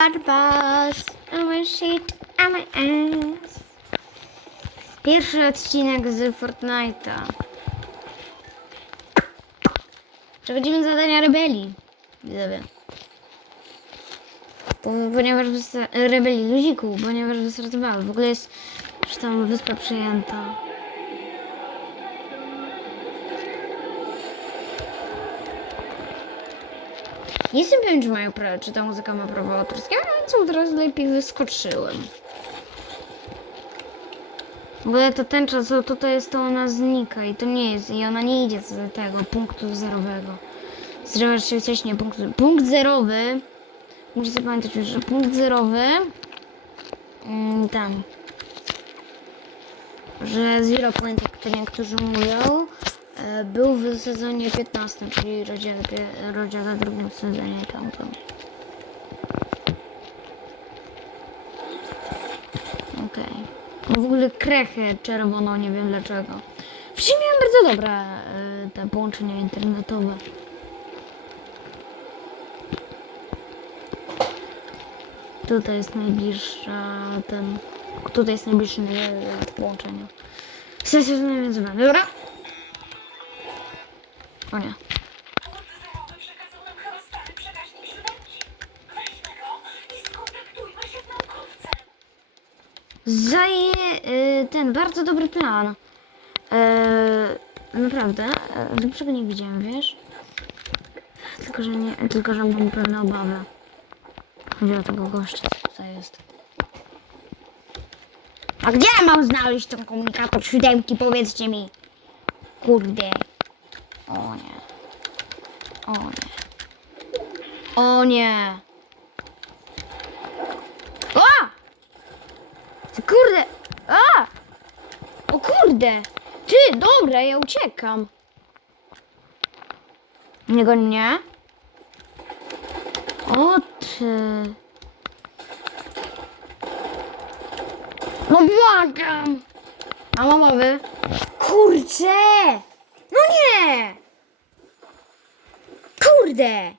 Barbas, I'm a shit, I'm a ass. Pierwszy odcinek z Fortnite'a. Przechodzimy do zadania rebelii. Widzowie. Po, ponieważ rebelii luziku, ponieważ wystartowały. W ogóle jest już tam wyspa przejęta. Nie jestem pewien, czy, mają pra- czy ta muzyka ma prawo autorskie, ale co teraz lepiej wyskoczyłem. W ogóle to tęcza, co tutaj jest, to ona znika i to nie jest, i ona nie idzie z tego punktu zerowego. Zresztą się wcześniej punkt, punkt zerowy, musicie pamiętać już, że punkt zerowy, mm, tam, że zero point, jak to niektórzy mówią, był w sezonie 15, czyli rozdziale, rozdziale drugim sezonie tamtym. Okej. No w ogóle krechę czerwono, nie wiem dlaczego. Wcześniej miałem bardzo dobre e, te połączenia internetowe. Tutaj jest najbliższa ten. Tutaj jest najbliższe e, połączenie. W sensie, że mam. Dobra? Z naukowcem. Zaje y, ten bardzo dobry plan. E, naprawdę. Dlaczego nie widziałem, wiesz? Tylko, że nie, tylko, że mam pewne obawy. Chodzi o tego gościa, co tutaj jest. A gdzie mam znaleźć ten komunikator siódemki? Powiedzcie mi. Kurde. O nie. O nie. O nie. O! Kurde! A! O kurde! Ty, dobra, ja uciekam. Nie mnie? O ty. No błagam! A mamowy? Kurczę! No nie! Kurde!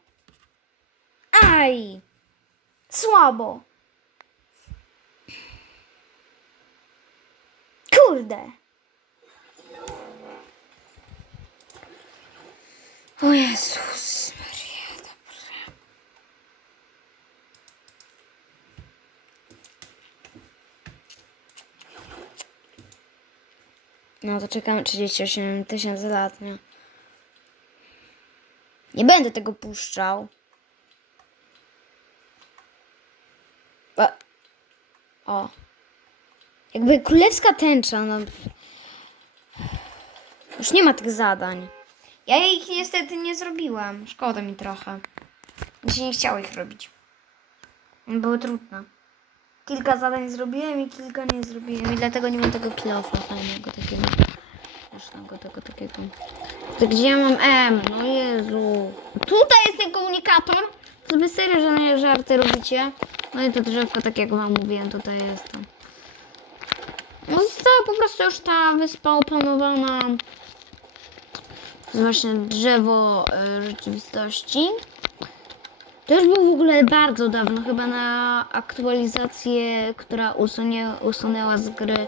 Aj! Słabo. Kurde. O Jezus Maria. No to czekamy 38 tysięcy lat, nie? Nie będę tego puszczał. O. Jakby królewska tęcza, no. Już nie ma tych zadań. Ja ich niestety nie zrobiłam. Szkoda mi trochę. Mi się nie chciało ich robić. Były trudne. Kilka zadań zrobiłem i kilka nie zrobiłem. I dlatego nie mam tego kilofa fajnego takiego. Śmiesznego tego takiego. To gdzie ja mam M? No Jezu. Tutaj jest ten komunikator. To wy serio, że mnie żarty robicie. No i to drzewko, tak jak wam mówiłem, tutaj jest. No została po prostu już ta wyspa opanowana. To jest właśnie drzewo e, rzeczywistości. To już był w ogóle bardzo dawno, chyba na aktualizację, która usunie, usunęła z gry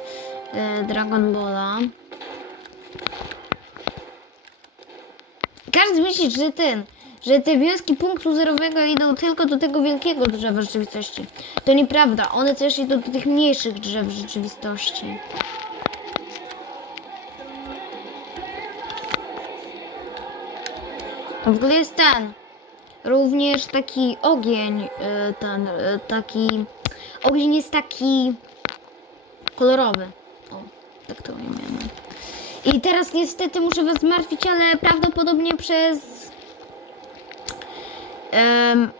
e, Dragon Balla. Każdy myśli, że ten, że te wnioski punktu zerowego idą tylko do tego wielkiego drzewa rzeczywistości. To nieprawda, one też idą do tych mniejszych drzew rzeczywistości. W ogóle jest ten, również taki ogień, y, ten, y, taki, ogień jest taki kolorowy. O, tak to ujmiemy. I teraz niestety muszę was zmartwić, ale prawdopodobnie przez... em,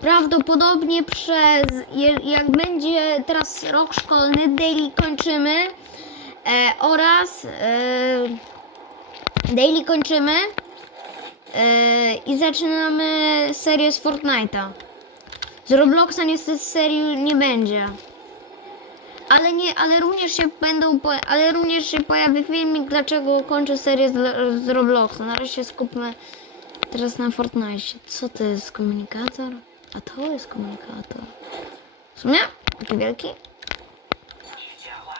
prawdopodobnie przez... Jak będzie teraz rok szkolny, daily kończymy e, oraz... E, daily kończymy e, i zaczynamy serię z Fortnite'a. Z Robloxa niestety serii nie będzie. Ale nie, ale również się będą, po, ale również się pojawi filmik, dlaczego kończę serię z, z Robloxa. Na razie się skupmy teraz na Fortnite. Co to jest komunikator? A to jest komunikator. W sumie? Taki wielki? Nie działa.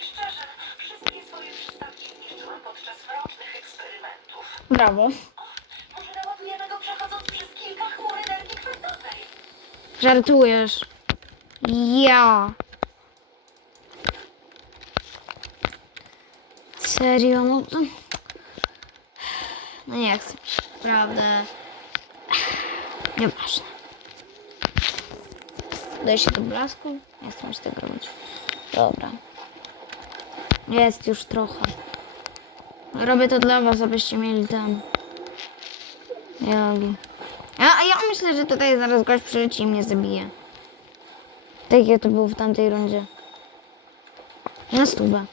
I szczerze, wszystkie swoje przystawki zniszczyłam podczas mrocznych eksperymentów. Brawo. Może naładujemy go przechodząc przez kilka chmur energii kwantowej. Żartujesz. Ja. Serio? No, to... no nie chcę. Naprawdę. Nieważne. Daj się do blasku? Nie chcę już tego robić. Dobra. Jest już trochę. Robię to dla was, abyście mieli tam. Jogi. A, a ja myślę, że tutaj zaraz gość przyleci i mnie zabije. Tak jak to było w tamtej rundzie. Na stówę.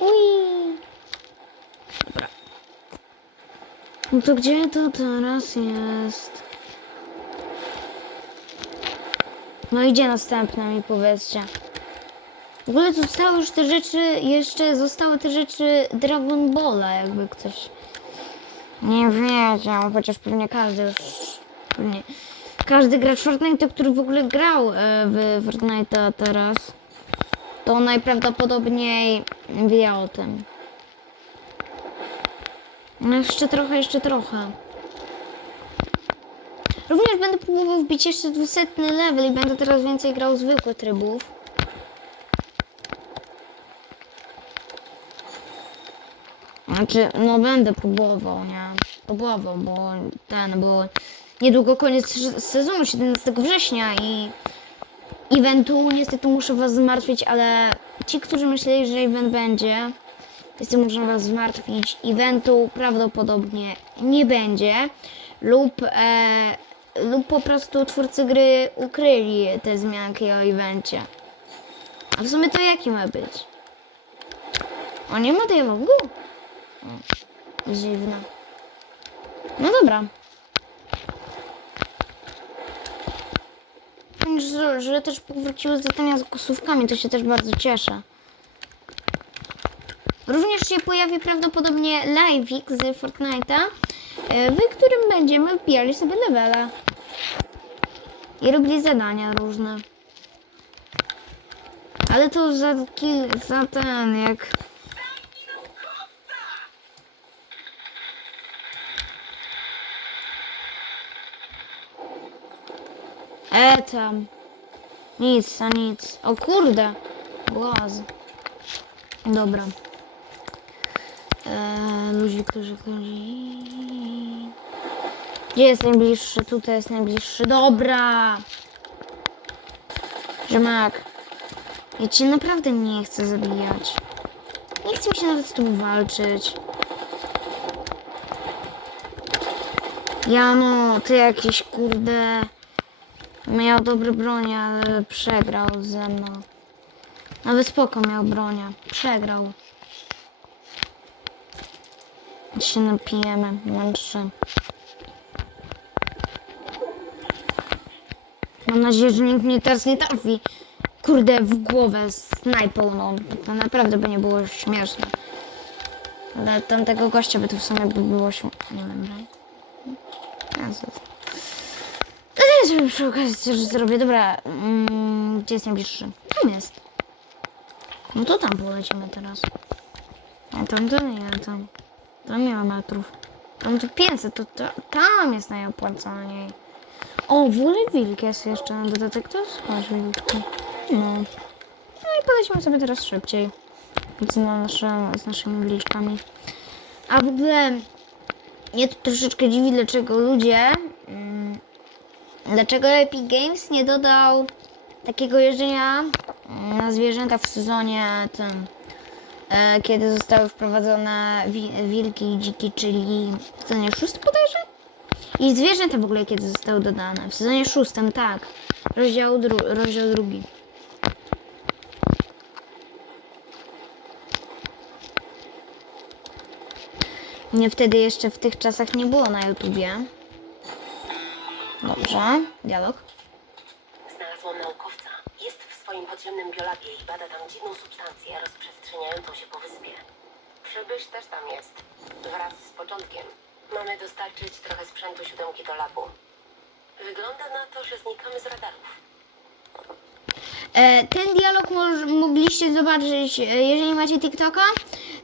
Ui. Dobra. No to gdzie to teraz jest? No idzie następna mi powiedzcie. W ogóle zostały już te rzeczy, jeszcze zostały te rzeczy Dragon Balla, jakby ktoś nie wiedział, chociaż pewnie każdy już, pewnie każdy gracz Fortnite, który w ogóle grał e, w Fortnite'a teraz, to najprawdopodobniej wie o tym. No jeszcze trochę, jeszcze trochę. Również będę próbował wbić jeszcze 200 level i będę teraz więcej grał zwykłych trybów. Znaczy, no będę próbował, nie? Próbował, bo ten, bo niedługo koniec se- sezonu, 17 września i eventu niestety muszę was zmartwić, ale ci, którzy myśleli, że event będzie, niestety muszę was zmartwić, eventu prawdopodobnie nie będzie lub, e, lub po prostu twórcy gry ukryli te zmianki o evencie. A w sumie to jaki ma być? O, nie ma dialogu? Dziwne. No dobra. Że, że też powróciły zadania z głosówkami, to się też bardzo cieszę. Również się pojawi prawdopodobnie live'ik z Fortnite'a, e, w którym będziemy wbijali sobie levela. I robili zadania różne. Ale to za, za ten, jak... E tam. Nic, a nic. O kurde. Głaz. Dobra. Eee, ludzi, którzy chodzi. Gdzie jest najbliższy? Tutaj jest najbliższy. Dobra. Rzymak. Ja cię naprawdę nie chcę zabijać. Nie chcę mi się nawet z tobą walczyć. Jano, ty jakiś kurde. Miał dobre bronie, ale przegrał ze mną. Nawet spoko miał bronia. Przegrał. Się napijemy. Trzy. Mam nadzieję, że nikt mnie teraz nie trafi. Kurde, w głowę snajpą, no. To naprawdę by nie było śmieszne. Ale tamtego gościa by tu w sumie by było śmieszne. Nie wiem, że... Jezus. To też sobie przy okazji coś zrobię. Dobra, mm, gdzie jest najbliższy? Tam jest. No to tam polecimy teraz. A tam to nie, tam. Tam nie ma metrów. Tam to 500, to, to tam jest najopłacaniej. O, wóle wilk jest jeszcze na dodatek, to chodź wilczku. No. No i polecimy sobie teraz szybciej. Z, z naszymi wilczkami. A w ogóle mnie to troszeczkę dziwi, dlaczego ludzie... Mm, Dlaczego Epic Games nie dodał takiego jeżdżenia mm, na zwierzęta w sezonie tym, kiedy zostały wprowadzone wi wilki i dziki, czyli w sezonie szóstym bodajże? I zwierzęta w ogóle kiedy zostały dodane? W sezonie szóstym, tak. Rozdział, dru rozdział drugi. Nie wtedy jeszcze w tych czasach nie było na YouTubie. Dobrze, dialog. Znalazłam naukowca. Jest w swoim podziemnym biolabie i bada tam dziwną substancję rozprzestrzeniającą się po wyspie. Przybysz też tam jest. Wraz z początkiem. Mamy dostarczyć trochę sprzętu siódemki do labu. Wygląda na to, że znikamy z radarów. E, ten dialog mogliście zobaczyć, e, jeżeli macie TikToka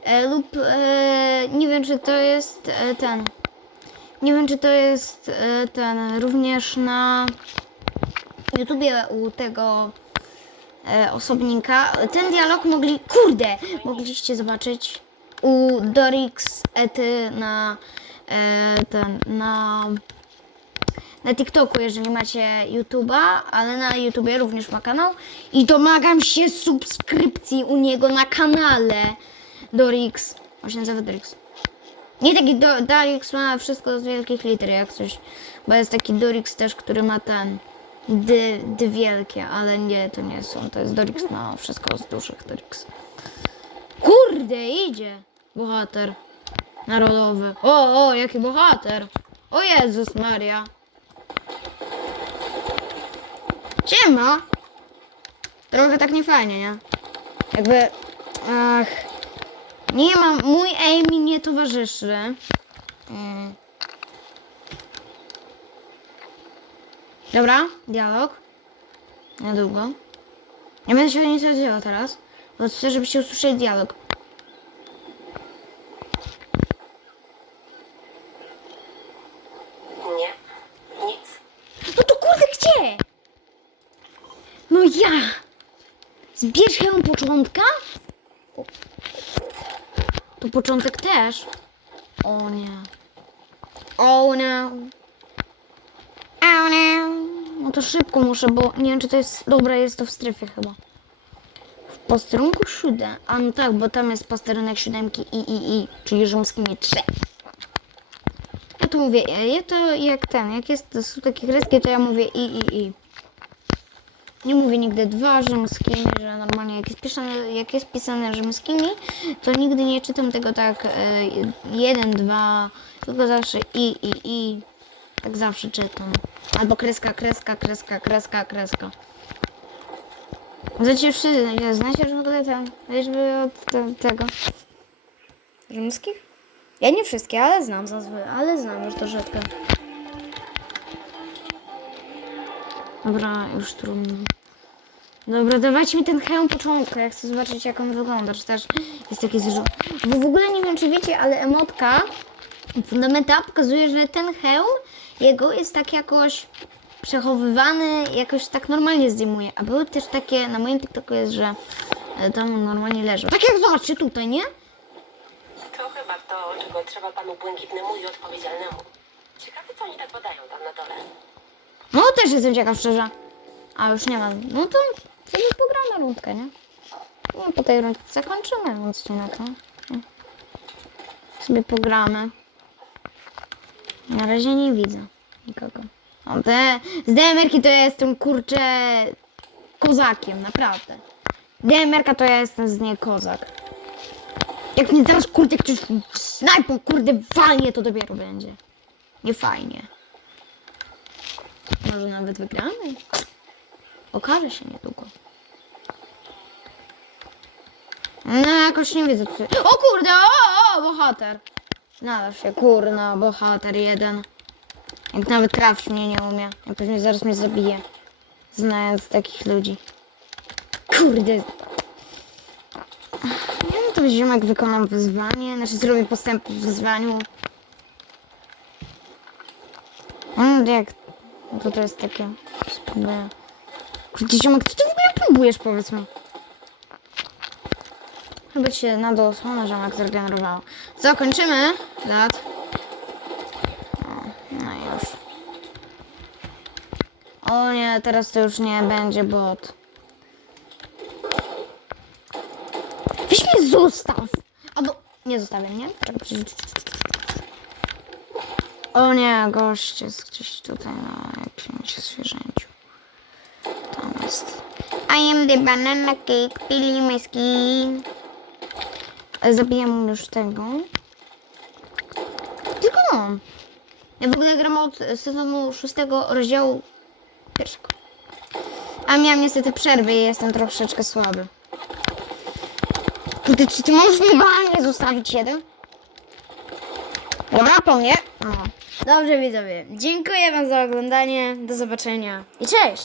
e, lub e, nie wiem, czy to jest e, ten. Nie wiem, czy to jest e, ten również na YouTubie u tego osobnika. Ten dialog mogli, kurde, mogliście zobaczyć u Dorix Ety na e, ten, na na TikToku, jeżeli macie YouTube'a, ale na YouTubie również ma kanał. I domagam się subskrypcji u niego na kanale Dorix. On się nazywa Dorix. Nie taki do, Dorix ma wszystko z wielkich liter, jak coś. Bo jest taki Dorix też, który ma ten. Dy, dy wielkie, ale nie, to nie są. To jest Dorix, ma wszystko z dużych Dorix. Kurde, idzie! Bohater. Narodowy. O, o, jaki bohater! O Jezus Maria! Siema! Trochę tak nie fajnie, nie? Jakby... Ach... Nie mam... Mój mi nie towarzyszy. Mm. Dobra, dialog. Niedługo. Nie będę się nic odzywał teraz, bo chcę, żebyście usłyszeli dialog. Nie, nic. No to kurde, gdzie? No ja! Zbierz hełm początka? To początek też. O nie. O no. No. To szybko muszę, bo nie wiem, czy to jest... Dobra, jest to w strefie chyba. W posterunku siódem. A no tak, bo tam jest posterunek siódemki i, i, i, czyli rzymskimi trzy. Ja tu mówię, e, ja to jak ten, jak jest, to są takie kreski, to ja mówię i, i, i. Nie mówię nigdy dwa rzymskimi, że normalnie jak jest pisane, jak jest pisane rzymskimi, to nigdy nie czytam tego tak e, jeden, dwa, tylko zawsze i, i, i. Tak zawsze czytam. Albo kreska, kreska, kreska, kreska, kreska. Znacie wszyscy, znacie już w ogóle ten, liczby od te, tego. Rzymskich? Ja nie wszystkie, ale znam zazwy, ale znam już troszeczkę. Dobra, już trudno. Dobra, dawajcie mi ten hełm początka. Ja chcę zobaczyć, jak on wygląda. Czy też jest taki zrzu... Bo w ogóle nie wiem, czy wiecie, ale emotka Fundamenta pokazuje, że ten hełm jego jest tak jakoś przechowywany, jakoś tak normalnie zdejmuje. A były też takie, na moim TikToku jest, że e, tam normalnie leżą. Tak jak zobaczcie tutaj, nie? To chyba to, czego trzeba panu błękitnemu i odpowiedzialnemu. Ciekawe, co oni tak badają tam na dole. No też jestem ciekaw szczerze. A już nie ma. No to sobie pogramy rundkę, nie? No po tej rundce zakończymy odcinek, no. No. Sobie pogramy. Na razie nie widzę nikogo. O, te, z DMR-ki to ja jestem kurczę kozakiem, naprawdę. DMR-ka to ja jestem z niej kozak. Jak mnie teraz kurde ktoś snajpą kurde walnie, to dopiero będzie. Nie fajnie. Może nawet wygramy? Okaże się niedługo. No jakoś nie widzę tutaj. O kurde, o, o, bohater. Znalazł się, kurna, bohater jeden. Jak nawet trafić mnie nie umie. Ja pewnie zaraz mnie zabije. Znając takich ludzi. Kurde. Nie wiem, to ziomek wykonam wyzwanie. Znaczy zrobię postęp w wyzwaniu. Mm, jak no to to jest takie. Kurde, ziomek, co ty w ogóle próbujesz, powiedz mi? Chyba się na dół osłona ziomek zregenerowało. Co, kończymy? Lat. No już. O nie, teraz to już nie będzie bot. Weź mnie zostaw! Albo... Nie zostawię, nie? Czekaj, o nie, gość jest gdzieś tutaj na jakimś zwierzęciu. Tam jest. I am the banana cake, pili my skin. Zabijam już tego. Tylko no. Ja w ogóle gram od sezonu szóstego rozdziału pierwszego. A miałam niestety przerwę i jestem troszeczkę słaby. Kurde, czy ty możesz banie zostawić jeden? Dobra, po mnie. Dobrze widzowie, dziękuję wam za oglądanie, do zobaczenia i cześć!